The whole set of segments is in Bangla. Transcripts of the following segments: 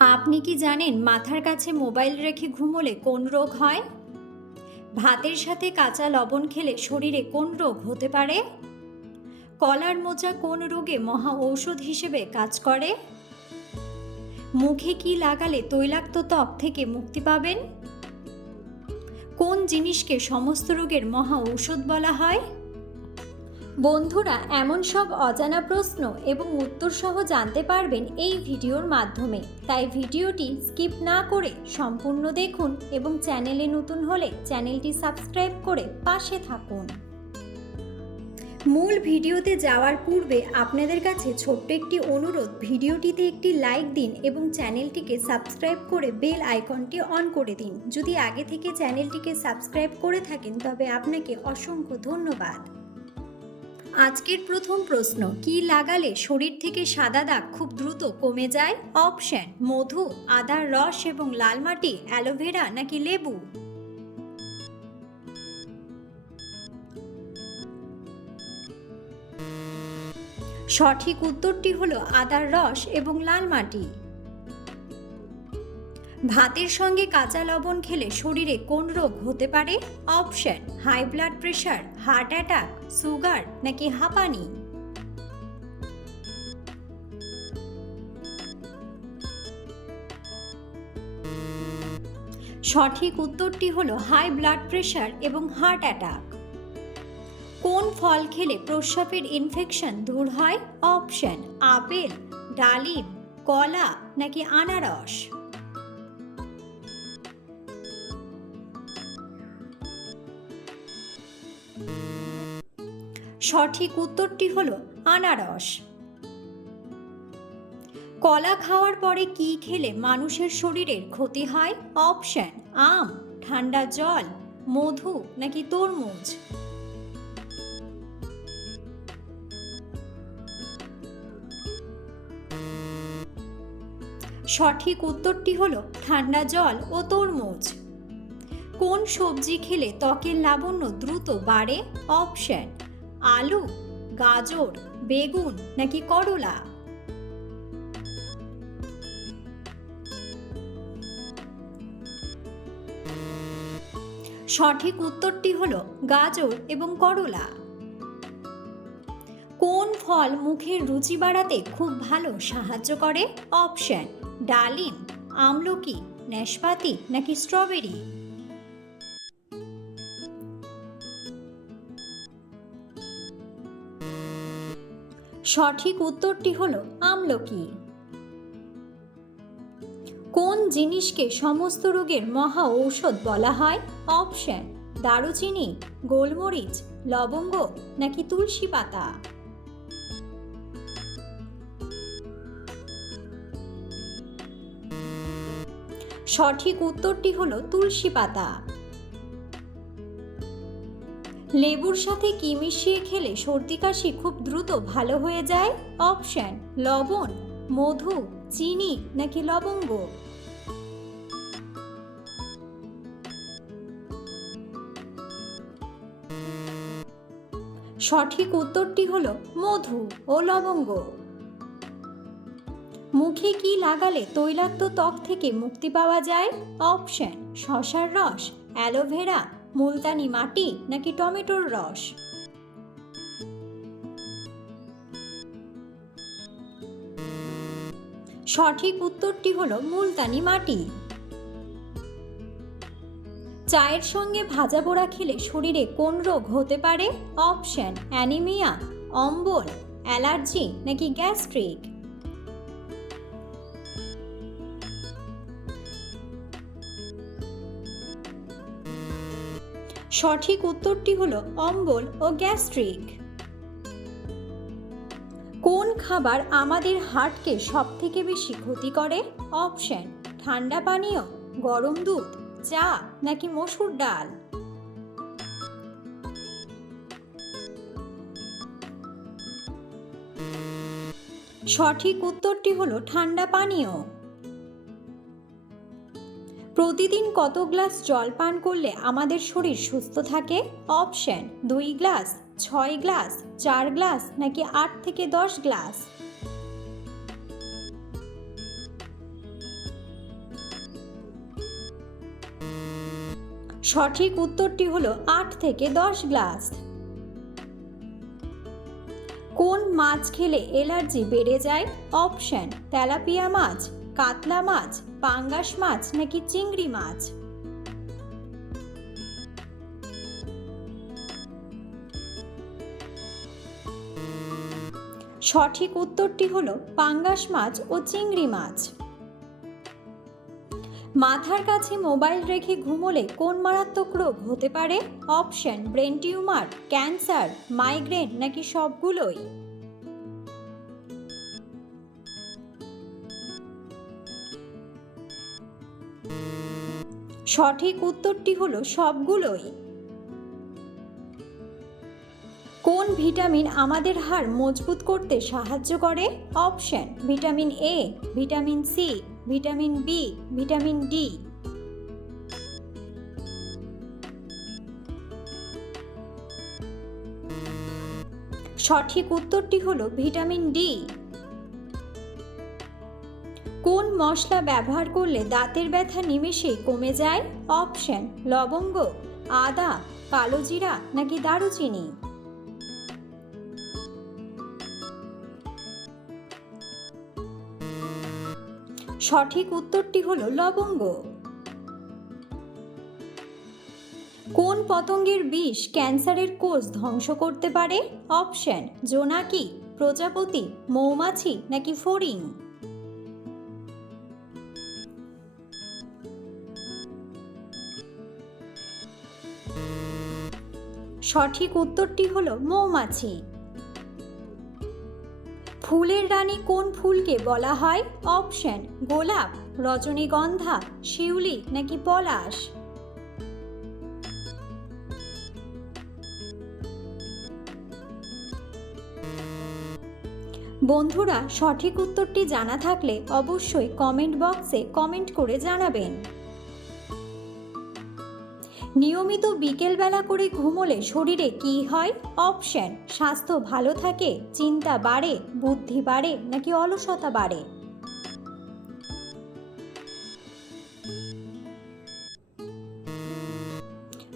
আপনি কি জানেন মাথার কাছে মোবাইল রেখে ঘুমোলে কোন রোগ হয়? ভাতের সাথে কাঁচা লবণ খেলে শরীরে কোন রোগ হতে পারে? কলার মোচা কোন রোগে মহা ঔষধ হিসেবে কাজ করে? মুখে কি লাগালে তৈলাক্ত ত্বক থেকে মুক্তি পাবেন? কোন জিনিসকে সমস্ত রোগের মহা ঔষধ বলা হয়? বন্ধুরা, এমন সব অজানা প্রশ্ন এবং উত্তর সহ জানতে পারবেন এই ভিডিওর মাধ্যমে। তাই ভিডিওটি স্কিপ না করে সম্পূর্ণ দেখুন এবং চ্যানেলে নতুন হলে চ্যানেলটি সাবস্ক্রাইব করে পাশে থাকুন। মূল ভিডিওতে যাওয়ার পূর্বে আপনাদের কাছে ছোট্ট একটি অনুরোধ, ভিডিওটিতে একটি লাইক দিন এবং চ্যানেলটিকে সাবস্ক্রাইব করে বেল আইকনটি অন করে দিন। যদি আগে থেকে চ্যানেলটিকে সাবস্ক্রাইব করে থাকেন তবে আপনাকে অসংখ্য ধন্যবাদ। আজকের প্রথম প্রশ্ন, কি লাগালে শরীর থেকে সাদা দাগ খুব দ্রুত কমে যায়? অপশন: মধু, আদার রস এবং লাল মাটি, অ্যালোভেরা নাকি লেবু? সঠিক উত্তরটি হলো আদার রস এবং লাল মাটি। ভাতের সঙ্গে কাঁচা লবণ খেলে শরীরে কোন রোগ হতে পারে? Option: high blood pressure, heart attack, sugar নাকি হাঁপানি? সঠিক উত্তরটি হলো হাই ব্লাড প্রেশার এবং হার্ট অ্যাটাক। কোন ফল খেলে প্রস্রাবের ইনফেকশন দূর হয়? অপশন: আপেল, ডালিম, কলা নাকি আনারস? সঠিক উত্তরটি হলো আনারস। কলা খাওয়ার পরে কি খেলে মানুষের শরীরের ক্ষতি হয়? অপশন: আম, ঠান্ডা জল, মধু নাকি তরমুজ? সঠিক উত্তরটি হলো ঠান্ডা জল ও তরমুজ। কোন সবজি খেলে ত্বকের লাবণ্য দ্রুত বাড়ে? অপশন: আলু, গাজর, বেগুন নাকি করলা? সঠিক উত্তরটি হলো গাজর এবং করলা। কোন ফল মুখের রুচি বাড়াতে খুব ভালো সাহায্য করে? অপশন: ডালিম, আমলকি, নাশপাতি নাকি স্ট্রবেরি? সঠিক উত্তরটি হলো আমলকি। কোন জিনিসকে সমস্ত রোগের মহা ঔষধ বলা হয়? অপশন: দারুচিনি, গোলমরিচ, লবঙ্গ নাকি তুলসী পাতা? সঠিক উত্তরটি হলো তুলসী পাতা। লেবুর সাথে কি মিশিয়ে খেলে সর্দি কাশি খুব দ্রুত ভালো হয়ে যায়? অপশন: লবণ, মধু, চিনি নাকি লবঙ্গ? সঠিক উত্তরটি হলো মধু ও লবঙ্গ। মুখে কি লাগালে তৈলাক্ত ত্বক থেকে মুক্তি পাওয়া যায়? অপশন: শসার রস, অ্যালোভেরা, মুলতানি মাটি নাকি টমেটোর রস? সঠিক উত্তরটি হলো মুলতানি মাটি। চায়ের সঙ্গে ভাজা পোড়া খেলে শরীরে কোন রোগ হতে পারে? অপশন: অ্যানিমিয়া, অম্বল, অ্যালার্জি নাকি গ্যাস্ট্রিক? সঠিক উত্তরটি হলো অম্বল ও গ্যাস্ট্রিক। কোন খাবার আমাদের হার্টকে সবথেকে বেশি ক্ষতি করে? অপশন: ঠান্ডা পানীয়, গরম দুধ, চা নাকি মসুর ডাল? সঠিক উত্তরটি হলো ঠান্ডা পানীয়। প্রতিদিন কত গ্লাস জল পান করলে আমাদের শরীর সুস্থ থাকে? অপশন: 2 গ্লাস, 6 গ্লাস, 4 গ্লাস নাকি 8 থেকে 10 গ্লাস? সঠিক উত্তরটি হলো 8 থেকে 10 গ্লাস। কোন মাছ খেলে অ্যালার্জি বেড়ে যায়? অপশন: তেলাপিয়া মাছ, কাতলা মাছ, পাঙ্গাস মাছ নাকি চিংড়ি মাছ। সঠিক উত্তরটি হলো পাঙ্গাস মাছ ও চিংড়ি মাছ। মাথার কাছে মোবাইল রেখে ঘুমোলে কোন মারাত্মক রোগ হতে পারে? Option: brain tumour, cancer, migraine নাকি সবগুলোই। সঠিক উত্তরটি হলো সবগুলোই। কোন ভিটামিন আমাদের হাড় মজবুত করতে সাহায্য করে? Option: vitamin A, vitamin C, vitamin B, vitamin D. সঠিক উত্তরটি হলো ভিটামিন ডি। কোন মশলা ব্যবহার করলে দাঁতের ব্যথা নিমেষেই কমে যায়? অপশন: লবঙ্গ, আদা, কালোজিরা নাকি দারুচিনি। সঠিক উত্তরটি হলো লবঙ্গ। কোন পতঙ্গের বিষ ক্যান্সারের কোষ ধ্বংস করতে পারে? অপশন: জোনাকি, প্রজাপতি, মৌমাছি নাকি ফড়িং। সঠিক উত্তরটি হলো মৌমাছি। ফুলের রানী কোন ফুলকে বলা হয়? অপশন: গোলাপ, রজনীগন্ধা, শিউলি নাকি পলাশ। বন্ধুরা, সঠিক উত্তরটি জানা থাকলে অবশ্যই কমেন্ট বক্সে কমেন্ট করে জানাবেন। নিয়মিত বিকেলবেলা করে ঘুমোলে শরীরে কি হয়? অপশন: স্বাস্থ্য ভালো থাকে, চিন্তা বাড়ে, বুদ্ধি বাড়ে নাকি অলসতা বাড়ে।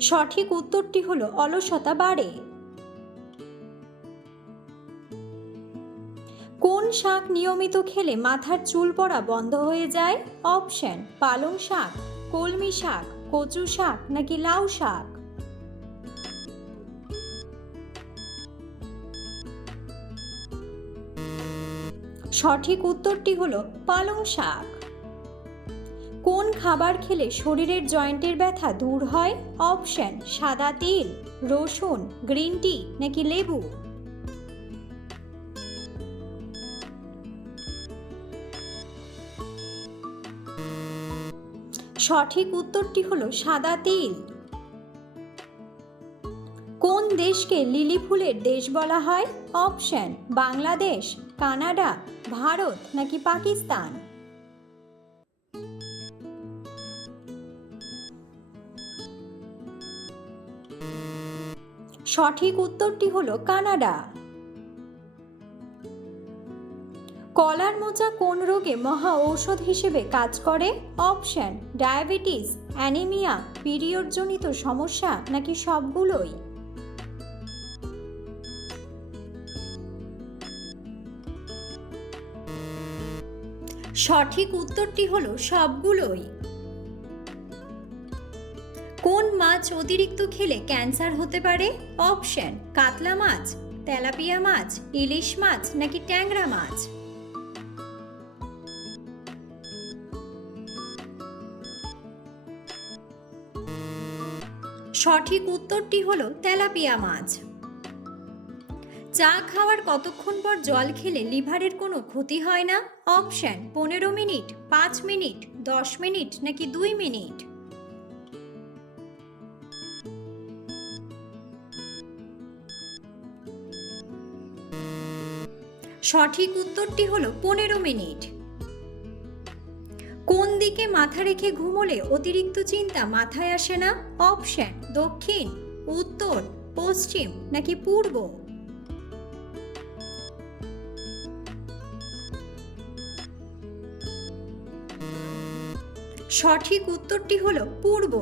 সঠিক উত্তরটি হলো অলসতা বাড়ে। কোন শাক নিয়মিত খেলে মাথার চুল পড়া বন্ধ হয়ে যায়? অপশন: পালং শাক, কলমি শাক, কচু শাক নাকি লাউ শাক। সঠিক উত্তরটি হলো পালং শাক। কোন খাবার খেলে শরীরের জয়েন্টের ব্যথা দূর হয়? অপশন: সাদা তিল, রসুন, গ্রিন টি নাকি লেবু। সঠিক উত্তরটি হলো সাদা তিল। কোন দেশকে লিলি ফুলের দেশ বলা হয়? অপশন: বাংলাদেশ, কানাডা, ভারত নাকি পাকিস্তান। সঠিক উত্তরটি হলো কানাডা। কলার মোচা কোন রোগে মহা ঔষধ হিসেবে কাজ করে? অপশন: ডায়াবেটিস, অ্যানিমিয়া, পিরিয়ডজনিত সমস্যা নাকি সবগুলোই। সঠিক উত্তরটি হলো সবগুলোই। কোন মাছ অতিরিক্ত খেলে ক্যান্সার হতে পারে? অপশন: কাতলা মাছ, তেলাপিয়া মাছ, ইলিশ মাছ নাকি ট্যাংরা মাছ। সঠিক উত্তরটি হলো তেলাপিয়া মাছ। চা খাওয়ার কতক্ষণ পর জল খেলে লিভারের কোনো ক্ষতি হয় না? অপশন: 15 মিনিট, 5 মিনিট, 10 মিনিট নাকি 2 মিনিট। সঠিক উত্তরটি হলো 15 মিনিট। কোন দিকে মাথা রেখে ঘুমোলে অতিরিক্ত চিন্তা মাথায় আসে না? অপশন: দক্ষিণ, উত্তর, পশ্চিম নাকি পূর্ব। সঠিক উত্তরটি হলো পূর্ব।